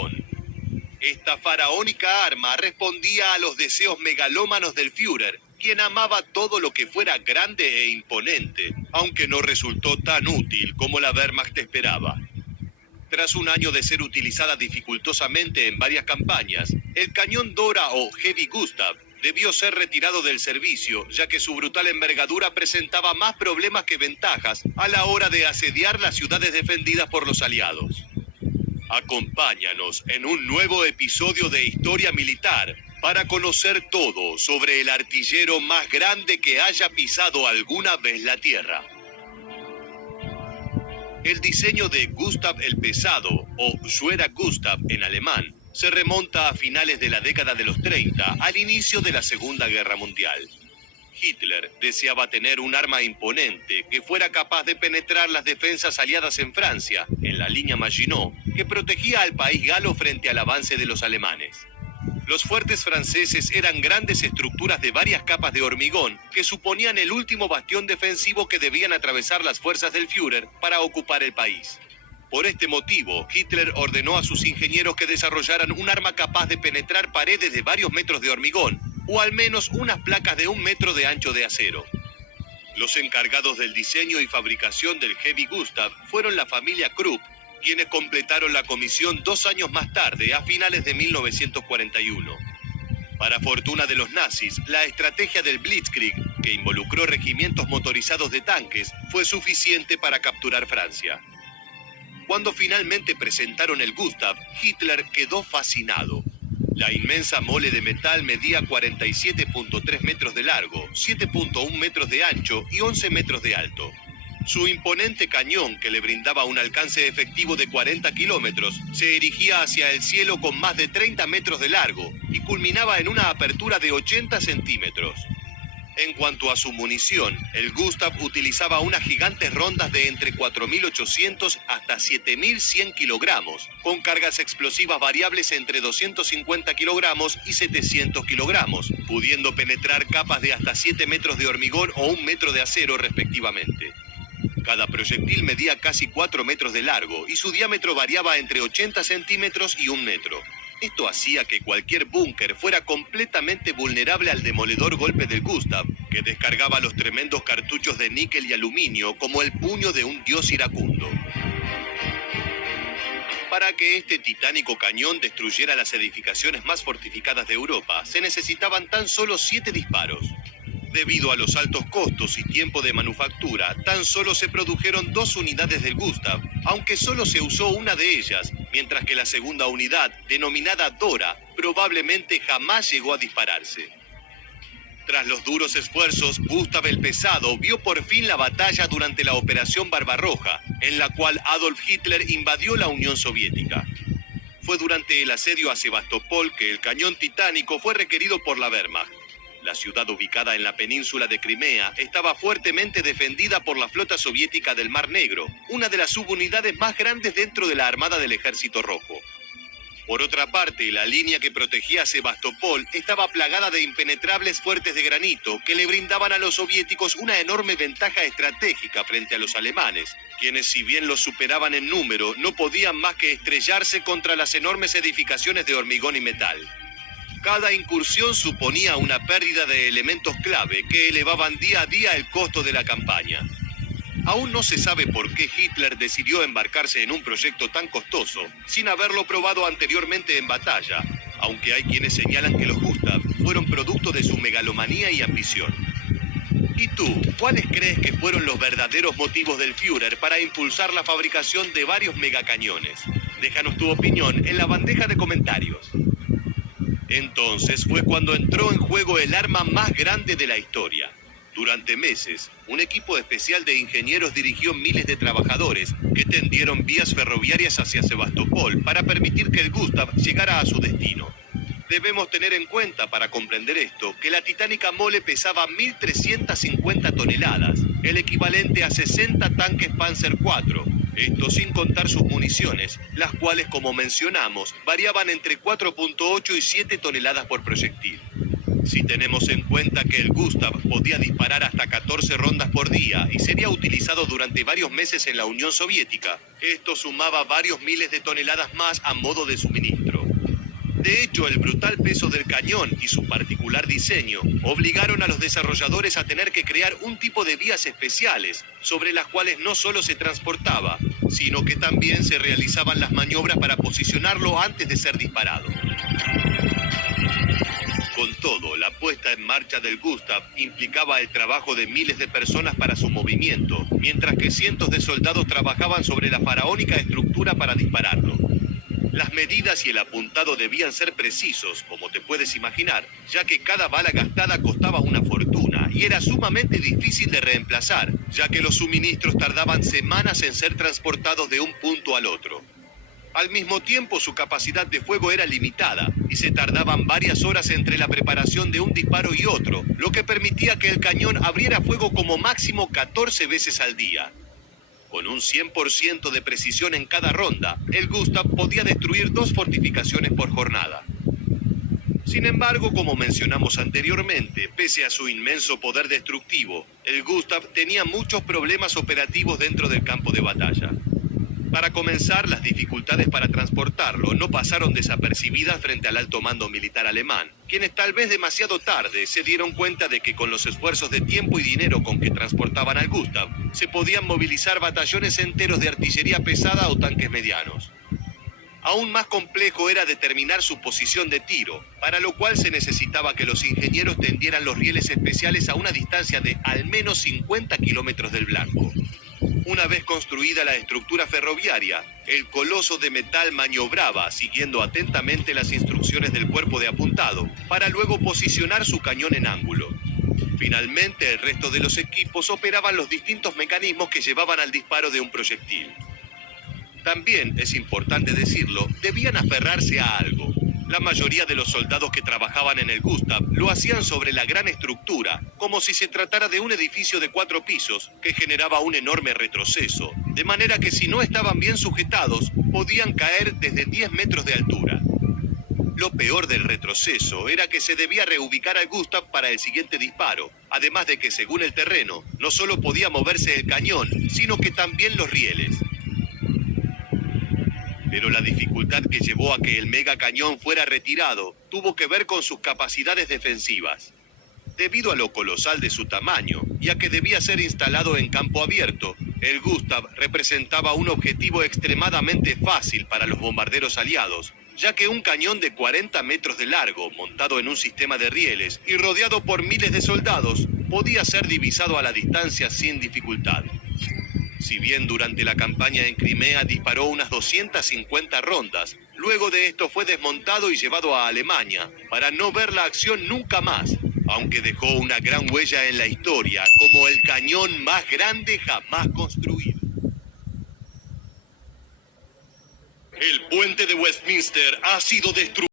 hormigón. Esta faraónica arma respondía a los deseos megalómanos del Führer, quien amaba todo lo que fuera grande e imponente, aunque no resultó tan útil como la Wehrmacht esperaba. Tras un año de ser utilizada dificultosamente en varias campañas, el cañón Dora o Heavy Gustav debió ser retirado del servicio, ya que su brutal envergadura presentaba más problemas que ventajas a la hora de asediar las ciudades defendidas por los aliados. Acompáñanos en un nuevo episodio de Historia Militar para conocer todo sobre el artillero más grande que haya pisado alguna vez la Tierra. El diseño de Gustav el Pesado, o Schwerer Gustav en alemán, se remonta a finales de la década de los 30, al inicio de la Segunda Guerra Mundial. Hitler deseaba tener un arma imponente que fuera capaz de penetrar las defensas aliadas en Francia, en la línea Maginot, que protegía al país galo frente al avance de los alemanes. Los fuertes franceses eran grandes estructuras de varias capas de hormigón que suponían el último bastión defensivo que debían atravesar las fuerzas del Führer para ocupar el país. Por este motivo, Hitler ordenó a sus ingenieros que desarrollaran un arma capaz de penetrar paredes de varios metros de hormigón, o al menos unas placas de 1 metro de ancho de acero. Los encargados del diseño y fabricación del Heavy Gustav fueron la familia Krupp, quienes completaron la comisión 2 años más tarde, a finales de 1941. Para fortuna de los nazis, la estrategia del Blitzkrieg, que involucró regimientos motorizados de tanques, fue suficiente para capturar Francia. Cuando finalmente presentaron el Gustav, Hitler quedó fascinado. La inmensa mole de metal medía 47.3 metros de largo, 7.1 metros de ancho y 11 metros de alto. Su imponente cañón, que le brindaba un alcance efectivo de 40 kilómetros, se erigía hacia el cielo con más de 30 metros de largo y culminaba en una apertura de 80 centímetros. En cuanto a su munición, el Gustav utilizaba unas gigantes rondas de entre 4.800 hasta 7.100 kilogramos, con cargas explosivas variables entre 250 kilogramos y 700 kilogramos, pudiendo penetrar capas de hasta 7 metros de hormigón o 1 metro de acero respectivamente. Cada proyectil medía casi 4 metros de largo y su diámetro variaba entre 80 centímetros y 1 metro. Esto hacía que cualquier búnker fuera completamente vulnerable al demoledor golpe del Gustav, que descargaba los tremendos cartuchos de níquel y aluminio como el puño de un dios iracundo. Para que este titánico cañón destruyera las edificaciones más fortificadas de Europa, se necesitaban tan solo 7 disparos. Debido a los altos costos y tiempo de manufactura, tan solo se produjeron 2 unidades del Gustav, aunque solo se usó una de ellas, mientras que la segunda unidad, denominada Dora, probablemente jamás llegó a dispararse. Tras los duros esfuerzos, Gustav el Pesado vio por fin la batalla durante la Operación Barbarroja, en la cual Adolf Hitler invadió la Unión Soviética. Fue durante el asedio a Sebastopol que el cañón titánico fue requerido por la Wehrmacht. La ciudad, ubicada en la península de Crimea, estaba fuertemente defendida por la flota soviética del Mar Negro, una de las subunidades más grandes dentro de la Armada del Ejército Rojo. Por otra parte, la línea que protegía a Sebastopol estaba plagada de impenetrables fuertes de granito que le brindaban a los soviéticos una enorme ventaja estratégica frente a los alemanes, quienes, si bien los superaban en número, no podían más que estrellarse contra las enormes edificaciones de hormigón y metal. Cada incursión suponía una pérdida de elementos clave que elevaban día a día el costo de la campaña. Aún no se sabe por qué Hitler decidió embarcarse en un proyecto tan costoso sin haberlo probado anteriormente en batalla, aunque hay quienes señalan que los Gustav fueron producto de su megalomanía y ambición. ¿Y tú, cuáles crees que fueron los verdaderos motivos del Führer para impulsar la fabricación de varios megacañones? Déjanos tu opinión en la bandeja de comentarios. Entonces fue cuando entró en juego el arma más grande de la historia. Durante meses, un equipo especial de ingenieros dirigió miles de trabajadores que tendieron vías ferroviarias hacia Sebastopol para permitir que el Gustav llegara a su destino. Debemos tener en cuenta, para comprender esto, que la titánica mole pesaba 1.350 toneladas, el equivalente a 60 tanques Panzer IV. Esto sin contar sus municiones, las cuales, como mencionamos, variaban entre 4.8 y 7 toneladas por proyectil. Si tenemos en cuenta que el Gustav podía disparar hasta 14 rondas por día y sería utilizado durante varios meses en la Unión Soviética, esto sumaba varios miles de toneladas más a modo de suministro. De hecho, el brutal peso del cañón y su particular diseño obligaron a los desarrolladores a tener que crear un tipo de vías especiales sobre las cuales no solo se transportaba, sino que también se realizaban las maniobras para posicionarlo antes de ser disparado. Con todo, la puesta en marcha del Gustav implicaba el trabajo de miles de personas para su movimiento, mientras que cientos de soldados trabajaban sobre la faraónica estructura para dispararlo. Las medidas y el apuntado debían ser precisos, como te puedes imaginar, ya que cada bala gastada costaba una fortuna y era sumamente difícil de reemplazar, ya que los suministros tardaban semanas en ser transportados de un punto al otro. Al mismo tiempo, su capacidad de fuego era limitada y se tardaban varias horas entre la preparación de un disparo y otro, lo que permitía que el cañón abriera fuego como máximo 14 veces al día. Con un 100% de precisión en cada ronda, el Gustav podía destruir 2 fortificaciones por jornada. Sin embargo, como mencionamos anteriormente, pese a su inmenso poder destructivo, el Gustav tenía muchos problemas operativos dentro del campo de batalla. Para comenzar, las dificultades para transportarlo no pasaron desapercibidas frente al alto mando militar alemán, quienes tal vez demasiado tarde se dieron cuenta de que con los esfuerzos de tiempo y dinero con que transportaban al Gustav, se podían movilizar batallones enteros de artillería pesada o tanques medianos. Aún más complejo era determinar su posición de tiro, para lo cual se necesitaba que los ingenieros tendieran los rieles especiales a una distancia de al menos 50 kilómetros del blanco. Una vez construida la estructura ferroviaria, el coloso de metal maniobraba siguiendo atentamente las instrucciones del cuerpo de apuntado, para luego posicionar su cañón en ángulo. Finalmente, el resto de los equipos operaban los distintos mecanismos que llevaban al disparo de un proyectil. También, es importante decirlo, debían aferrarse a algo. La mayoría de los soldados que trabajaban en el Gustav lo hacían sobre la gran estructura, como si se tratara de un edificio de 4 pisos que generaba un enorme retroceso, de manera que si no estaban bien sujetados, podían caer desde 10 metros de altura. Lo peor del retroceso era que se debía reubicar al Gustav para el siguiente disparo, además de que según el terreno, no solo podía moverse el cañón, sino que también los rieles. Pero la dificultad que llevó a que el mega cañón fuera retirado tuvo que ver con sus capacidades defensivas. Debido a lo colosal de su tamaño y a que debía ser instalado en campo abierto, el Gustav representaba un objetivo extremadamente fácil para los bombarderos aliados, ya que un cañón de 40 metros de largo, montado en un sistema de rieles y rodeado por miles de soldados, podía ser divisado a la distancia sin dificultad. Si bien durante la campaña en Crimea disparó unas 250 rondas, luego de esto fue desmontado y llevado a Alemania para no ver la acción nunca más, aunque dejó una gran huella en la historia como el cañón más grande jamás construido. El puente de Westminster ha sido destruido.